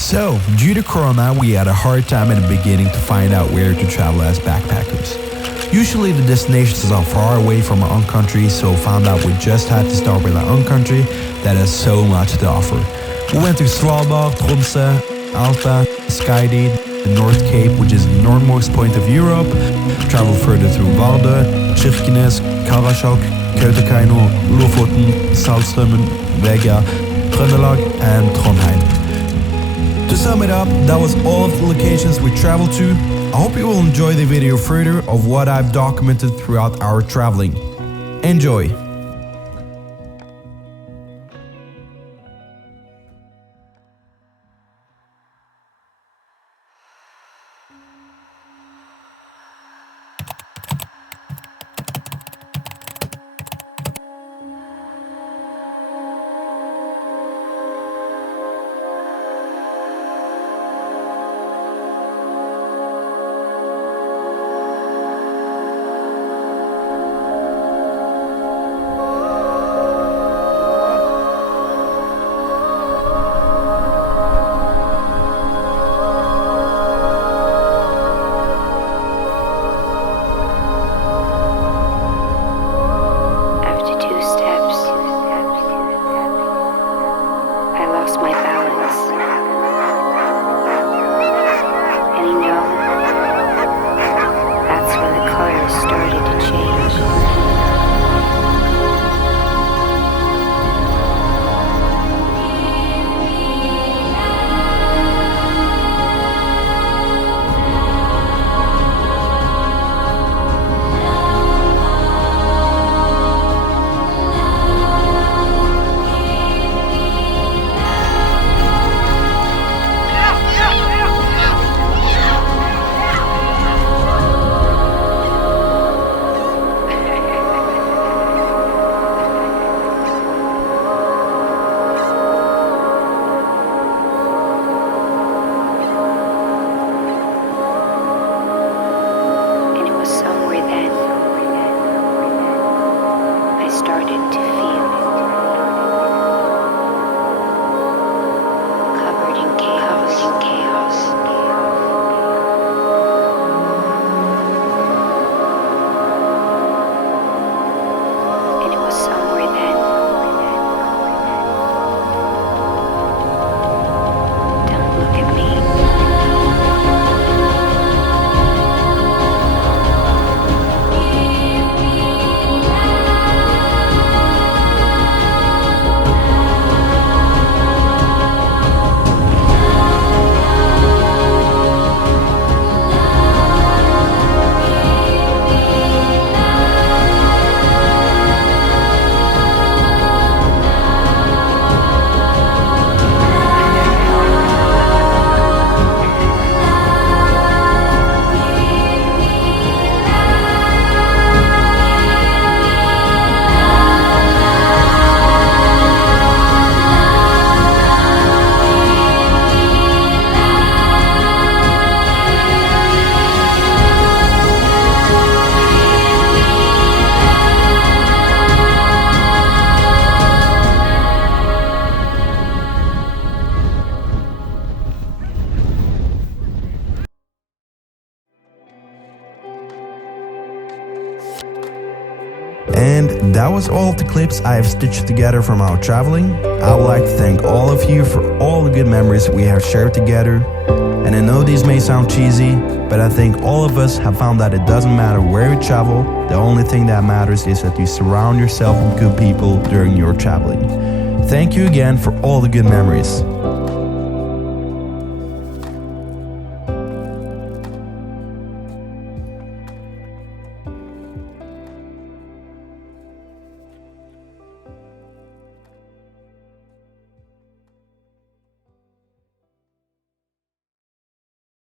So, due to Corona, we had a hard time in the beginning to find out where to travel as backpackers. Usually the destinations are far away from our own country, so found out we just had to start with our own country that has so much to offer. We went to Svalbard, Tromsø, Alta, Skadi, the North Cape, which is the northernmost point of Europe, traveled further through Vardø, Kirkenes, Karasjok, Kautokeino, Lofoten, Saltstraumen, Vega, Trøndelag and Trondheim. To sum it up, that was all of the locations we traveled to. I hope you will enjoy the video further of what I've documented throughout our traveling. Enjoy! And that was all of the clips I have stitched together from our traveling. I would like to thank all of you for all the good memories we have shared together. And I know these may sound cheesy, but I think all of us have found that it doesn't matter where you travel, the only thing that matters is that you surround yourself with good people during your traveling. Thank you again for all the good memories.